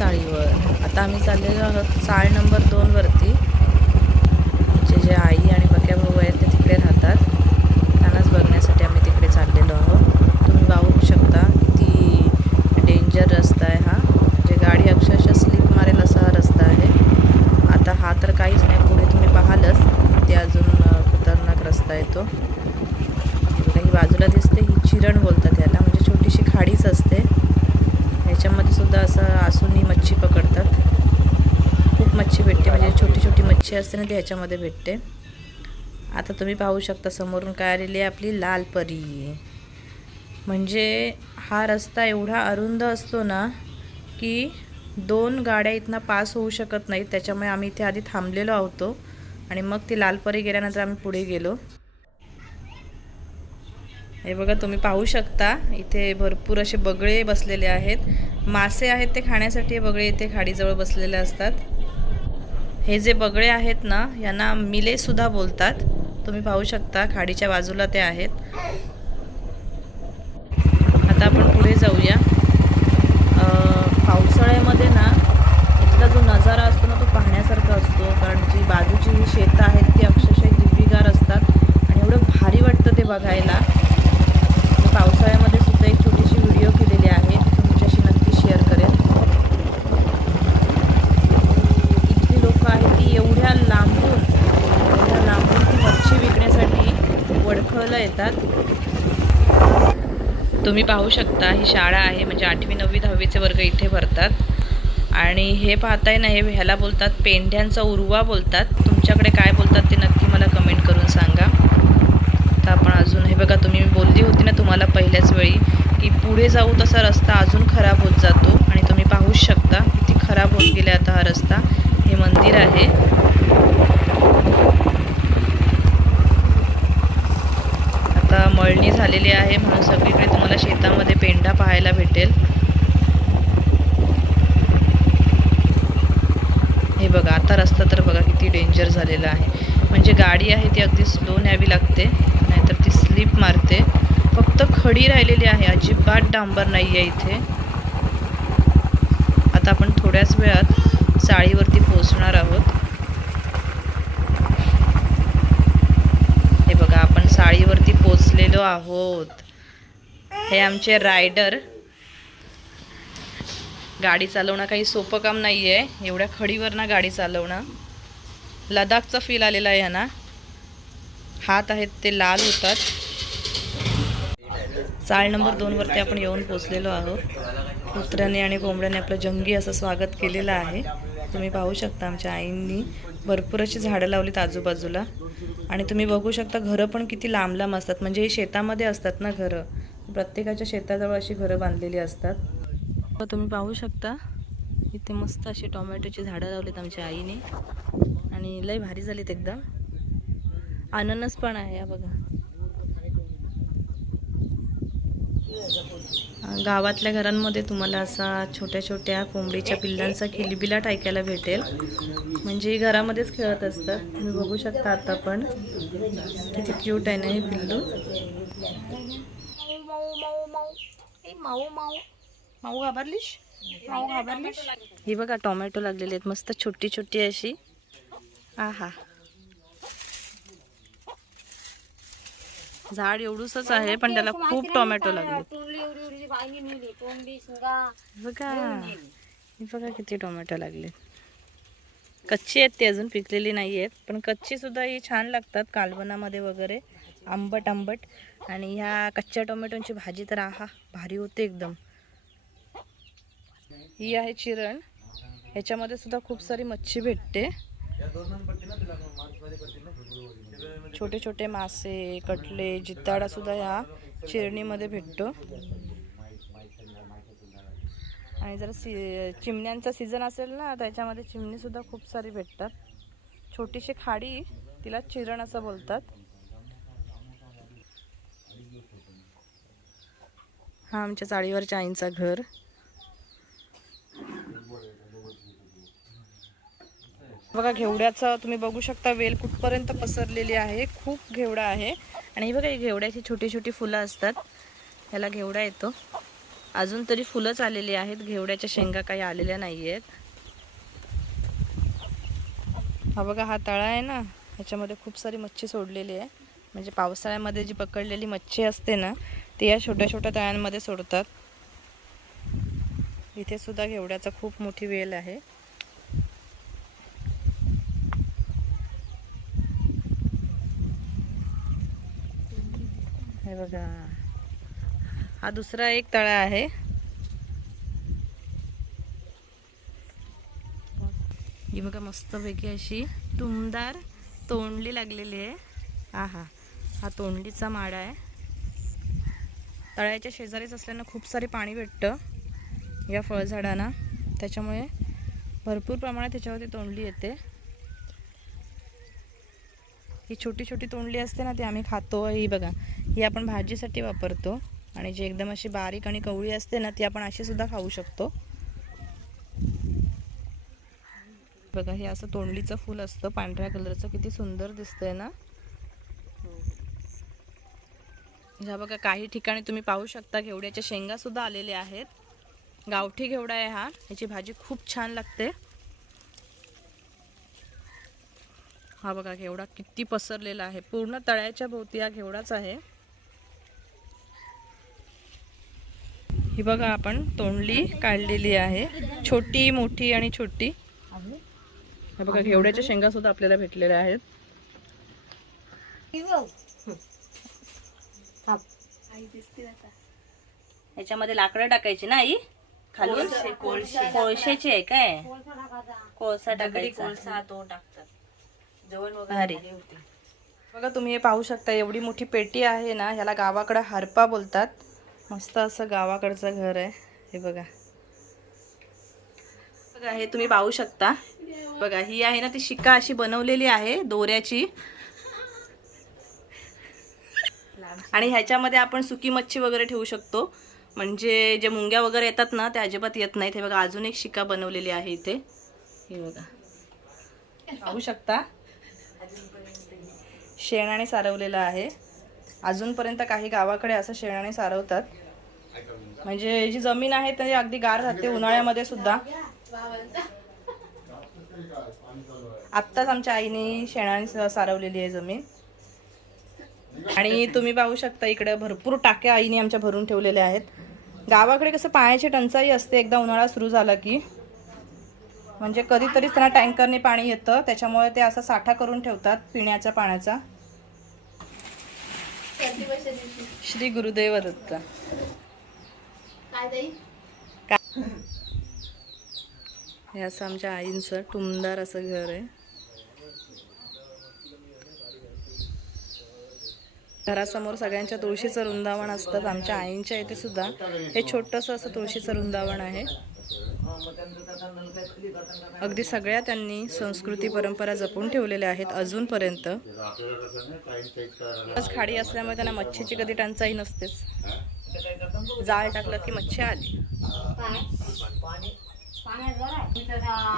चाळीवर. आता आम्ही चाललेलो आहोत चाळ नंबर 2 वरती. आमचे जे आई आणि बक्या भाऊ आहेत ते तिकडे राहतात, त्यांनाच बघण्यासाठी आम्ही तिकडे चाललेलो आहोत. तुम्ही पाहू शकता किती डेंजर रस्ता आहे हा, म्हणजे गाडी अक्षरशः स्लिप मारेल असा हा रस्ता आहे. आता हा तर काहीच नाही, पुढे तुम्ही पाहालच ते अजून खतरनाक रस्ता आहे तो. ही बाजूला दिसते ही चिरण बोलतात याला, म्हणजे छोटीशी खाडीच असते. ह्याच्यामध्ये सुद्धा असं आसूनी मच्छी पकडतात. खूप मच्छी भेटते, म्हणजे छोटी छोटी मच्छी असते ना ती ह्याच्यामध्ये भेटते. आता तुम्ही पाहू शकता समोरून काय आलेली आहे आपली लाल परी. म्हणजे हा रस्ता एवढा अरुंद असतो ना की 2 गाड्या इथनं पास होऊ शकत नाहीत. त्याच्यामुळे आम्ही इथे आधी थांबलेलो आहोतो आणि मग ती लाल परी गेल्यानंतर आम्ही पुढे गेलो. हे बघा तुम्ही पाहू शकता इथे भरपूर असे बगळे बसलेले आहेत. मासे आहेत ते खाण्यासाठी हे बगळे इथे खाडीजवळ बसलेले असतात. हे जे बगळे आहेत ना यांना मिले सुद्धा बोलतात. तुम्ही पाहू शकता खाडीच्या बाजूला ते आहेत. आता आपण पुढे जाऊया. पावसाळ्यामध्ये ना इथला जो नजारा असतो ना तो पाहण्यासारखा असतो, कारण जी बाजूची ही शेतं आहेत ती अक्षरशः हिरवीगार असतात आणि एवढं भारी वाटतं ते बघायला. पावसाळ्यामध्ये सुद्धा एक छोटीशी व्हिडिओ केलेली आहे, तुमच्याशी नक्की शेअर करेन. इथली लोक आहेत ती एवढ्या लांबून ती मच्छी विकण्यासाठी वडखळला येतात. तुम्ही पाहू शकता ही शाळा आहे, म्हणजे 8वी 9वी 10वीचे वर्ग इथे भरतात. आणि हे पाहताय ना हे ह्याला बोलतात पेंढ्यांचा उरवा बोलतात. तुमच्याकडे काय बोलतात ते नक्की मला कमेंट करून सांगा. आता आपण अजून हे बघा, तुम्ही बोलली होती ना तुम्हाला पहिल्याच वेळी की पुढे जाऊ तसा रस्ता अजून खराब होत जातो आणि तुम्ही पाहूच शकता किती खराब होत गेला आता हा रस्ता. हे मंदिर आहे. आता मळणी झालेली आहे म्हणून सगळीकडे तुम्हाला शेतामध्ये पेंढा पाहायला भेटेल. हे बघा आता रस्ता तर बघा किती डेंजर झालेला आहे. म्हणजे गाडी आहे ती अगदी स्लो न्यावी लागते, नाहीतर ती स्लिप मारते. फक्त खडी राहिलेली आहे, अजिबात डांबर नाही आहे इथे. आता आपण थोड्याच वेळात चाळीवरती पोहोचणार आहोत. हे बघा आपण चाळीवरती पोहोचलेलो आहोत. हे आमचे रायडर. गाडी चालवणं काही सोपं काम नाही आहे, एवढ्या खडीवरनं गाडी चालवणं. लडाखचा फील आलेला आहे यांना. हात आहेत ते लाल होतात. चाळ नंबर 2 वरती आपण येऊन पोचलेलो आहोत. कुत्र्याने आणि कोंबड्याने आपलं जंगी असं स्वागत केलेलं आहे. तुम्ही पाहू शकता आमच्या आईंनी भरपूर अशी झाडं लावलीत आजूबाजूला. आणि तुम्ही बघू शकता घरं पण किती लांब लांब असतात, म्हणजे हे शेतामध्ये असतात ना घरं. प्रत्येकाच्या शेताजवळ अशी घरं बांधलेली असतात. तुम्ही पाहू शकता इथे मस्त अशी टोमॅटोची झाडं लावलीत आमच्या आईने आणि लय भारी झालीत एकदम. अननस पण आहे या बघा. गावातल्या घरांमध्ये तुम्हाला असा छोट्या छोट्या कोंबडीच्या पिल्लांचा किलबिलाट ऐकायला भेटेल, म्हणजे घरामध्येच खेळत असतात. तुम्ही बघू शकता आता पण किती क्यूट आहे ना हे पिल्लू. माऊ घाबरलीश, माऊ घाबरलीश. ही बघा टोमॅटो लागलेली आहेत मस्त छोटी छोटी अशी. आहा झाड एवढूसच आहे पण त्याला खूप टोमॅटो लागले. बघा हे बघा किती टोमॅटो लागले. कच्ची आहेत ते, अजून पिकलेली नाही आहेत, पण कच्ची सुद्धा ही छान लागतात कालवणामध्ये वगैरे, आंबट आंबट. आणि ह्या कच्च्या टोमॅटोची भाजी तर आहा भारी होते एकदम. ही आहे चिरण. ह्याच्यामध्ये सुद्धा खूप सारी मच्छी भेटते. छोटे छोटे मासे, कटले, जिताडा सुद्धा ह्या चिरणीमध्ये भेटतो. आणि जर चिमण्यांचा सीझन असेल ना त्याच्यामध्ये चिमणी सुद्धा खूप सारी भेटतात. छोटीशी खाडी तिला चिरण असं बोलतात. हा आमच्या चाळीवरच्या आईंचा घर. बघा घेवड्याचं तुम्ही बघू शकता वेल कुठपर्यंत पसरलेली आहे, खूप घेवडा आहे. आणि बघा ही घेवड्याची छोटी छोटी फुलं असतात, ह्याला घेवडा येतो. अजून तरी फुलंच आलेली आहेत, घेवड्याच्या शेंगा काही आलेल्या नाही आहेत. हा बघा, हा तळा आहे ना, ह्याच्यामध्ये खूप सारी मच्छी सोडलेली आहे. म्हणजे पावसाळ्यामध्ये जी पकडलेली मच्छी असते ना, ती या छोट्या छोट्या तळ्यांमध्ये सोडतात. इथे सुद्धा घेवड्याचा खूप मोठी वेल आहे. हे बघा, हा दुसरा एक तळा आहे. ही बघा मस्तपैकी अशी टुमदार तोंडली लागलेली आहे. हा तोंडलीचा माडा आहे. तळ्याच्या शेजारीच असल्यानं खूप सारे पाणी भेटतं या फळझाडांना, त्याच्यामुळे भरपूर प्रमाणात त्याच्यावरती तोंडली येते. ही छोटी छोटी तोंडली असते ना, ती आम्ही खातो. ही बघा, ही आपण भाजीसाठी वापरतो. आणि जी एकदम अशी बारीक आणि कवळी असते ना, ती आपण अशी सुद्धा खाऊ शकतो. बघा, हे असं तोंडलीचं फूल असतं पांढऱ्या कलरचं, किती सुंदर दिसतंय ना. ह्या बघा, काही ठिकाणी तुम्ही पाहू शकता घेवड्याच्या शेंगा सुद्धा आलेल्या आहेत. गावठी घेवडा आहे हा, याची भाजी खूप छान लागते. हा बघा, घेवडा किती पसरलेला आहे, पूर्ण तळ्याच्या भोवती हा घेवडाच आहे. ही बघा, आपण तोंडली काढलेली आहे, छोटी मोठी आणि छोटी. हे बघा, घेवड्याच्या शेंगा सुद्धा आपल्याला भेटलेल्या आहेत. याच्यामध्ये लाकडं टाकायची ना आई, खालून कोळशाची आहे काय, कोळसा टाकायचा, कोळसा तो टाकतात जेवण वगैरे होते. बघा, तुम्ही हे पाहू शकता, एवढी मोठी पेटी आहे ना, ह्याला गावाकडे हरपा बोलतात. मस्त असं गावाकडचं घर आहे. हे बघा, बघा हे तुम्ही पाहू शकता. बघा, ही आहे ना ती शिका अशी बनवलेली आहे दोऱ्याची, आणि ह्याच्यामध्ये आपण सुकी मच्छी वगैरे ठेवू शकतो. म्हणजे जे मुंग्या वगैरे येतात ना, ते अजिबात येत नाहीत. हे बघा, अजून एक शिका बनवलेली आहे इथे. हे बघा, पाहू शकता, शेणाने सारवलेलं आहे. अजूनपर्यंत काही गावाकडे असं शेणाने सारवतात. म्हणजे जी जमीन आहे ती अगदी गार राहते उन्हाळ्यामध्ये सुद्धा. आत्ताच आमच्या आईने शेणाने सारवलेली आहे जमीन. आणि तुम्ही पाहू शकता, इकडे भरपूर टाक्या आईने आमच्या भरून ठेवलेल्या आहेत. गावाकडे कसं पाण्याची टंचाई असते एकदा उन्हाळा सुरू झाला की, म्हणजे कधीतरीच त्यांना टँकरने पाणी येतं, त्याच्यामुळे ते असा साठा करून ठेवतात पिण्याच्या पाण्याचा. श्री गुरुदेव दत्त. हे असं आमच्या आईंचं टुमदार असं घर आहे. घरासमोर सगळ्यांच्या तुळशीचं वृंदावन असतात. आमच्या आईंच्या इथे सुद्धा हे छोटंसं असं तुळशीचं वृंदावन आहे. अगदी सगळ्या त्यांनी संस्कृती परंपरा जपून ठेवलेल्या आहेत अजूनपर्यंत. खाडी असल्यामुळे त्यांना मच्छीची कधी टंचाई नसतेच. जाळ टाकलं की मच्छी आली.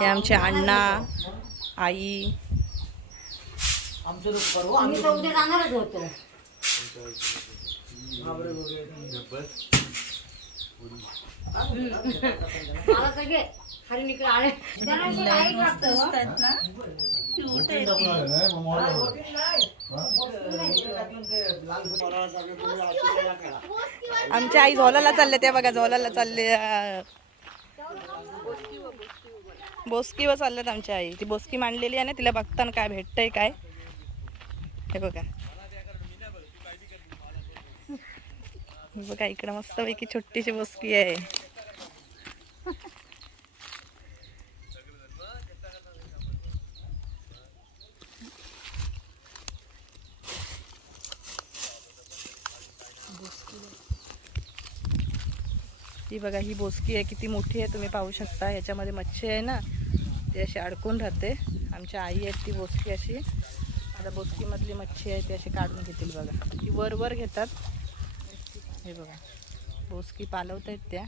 हे आमचे अण्णा, आई. आमच्या आई झोलाला चालले, त्या बघा झोलाला चालले, बोसकी व चालल्यात आमच्या आई. ती बोसकी मांडलेली आहे ना, तिला बघताना काय भेटतंय काय. हे बघा, बघा इकडे मस्तपैकी छोटीशी बोसकी आहे. ती बघा, ही बोसकी आहे, किती मोठी आहे तुम्ही पाहू शकता. ह्याच्यामध्ये मच्छी आहे ना, ती अशी अडकून राहते. आमच्या आई आहेत ती बोसकी अशी, आता बोसकीमधली मच्छी आहे ती अशी काढून घेतील बघा. ती वर वर घेतात. हे बघा, बोसकी पालवत आहेत त्या.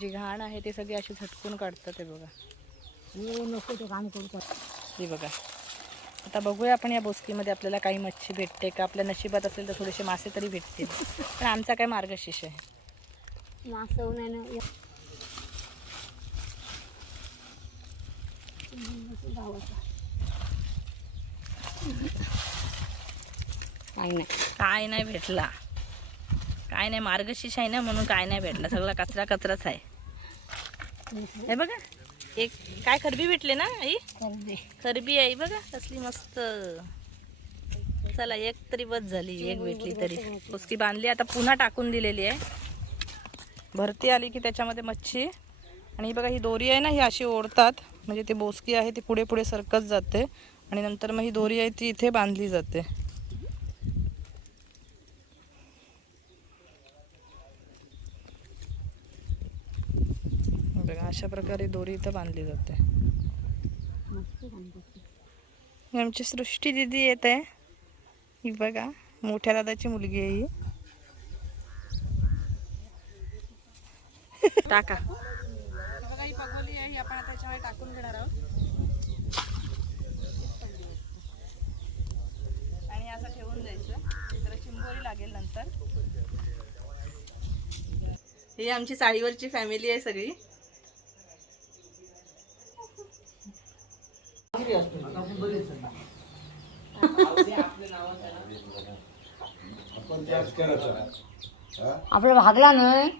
जी घाण आहे ती सगळी अशी झटकून काढतात. हे बघा, नको ते काम करू. हे बघा, आता बघूया आपण या बोसकीमध्ये आपल्याला काही मच्छी भेटते का. आपल्या नशिबात असेल तर थोडेसे मासे तरी भेटतील. पण आमचा काय मार्गशीर्ष आहे. मासव नाही ना काय नाही भेटला. काय नाही, मार्गशीर्ष आहे ना म्हणून काय नाही भेटला. सगळा कचरा कचराच आहे. हे बघा एक काय खरबी भेटले ना आई. खरबी आहे बघा कसली मस्त. चला एक तरी बस झाली, एक भेटली तरी. बोसकी बांधली आता पुन्हा टाकून दिलेली आहे. भरती आली की त्याच्यामध्ये मच्छी. आणि बघा ही दोरी आहे ना, ही अशी ओढतात म्हणजे ते बोसकी आहे ती पुढे पुढे सरकत जाते आणि नंतर मग ही दोरी आहे ती इथे बांधली जाते. बघा अशा प्रकारे दोरी इथं बांधली जाते. आमची सृष्टी दिदी येत आहे. ही बघा मोठ्या दादाची मुलगी आहे ही. टाका बघा ही पगोली आहे, ही आपण आता त्याच्यामध्ये टाकून घेणार आहोत. आणि असं ठेवून द्यायचं, त्याला चिंबोरी लागेल नंतर. ही आमची चाळीवरची फॅमिली आहे सगळी. आपलं भागला नाही.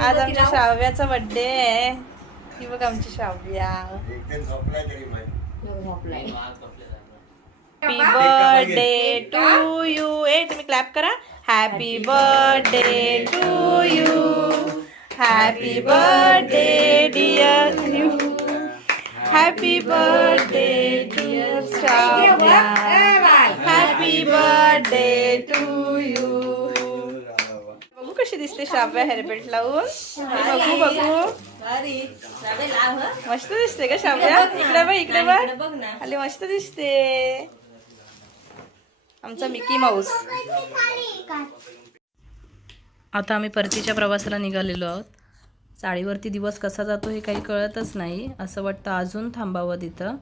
आज आमच्या श्राव्याचा बर्थडे आहे. ही बघ आमची Shravya. Happy birthday to you. ए तुम्ही क्लॅप करा. Happy birthday to you. Happy birthday dear you. Happy birthday dear Shravya. Happy birthday to you. बघू कशी दिसते श्राव्या हेअरबेल्ट लावून. बघू बघू मस्त दिसते का श्राव्या. इकडे बघ, इकडे बघ. खाली मस्त दिसते आमचा मिकी माऊस. आता आम्ही परतीच्या प्रवासाला निघालेलो आहोत. चाळीवरती दिवस कसा जातो हे काही कळतच नाही. असं वाटतं अजून थांबावं तिथं.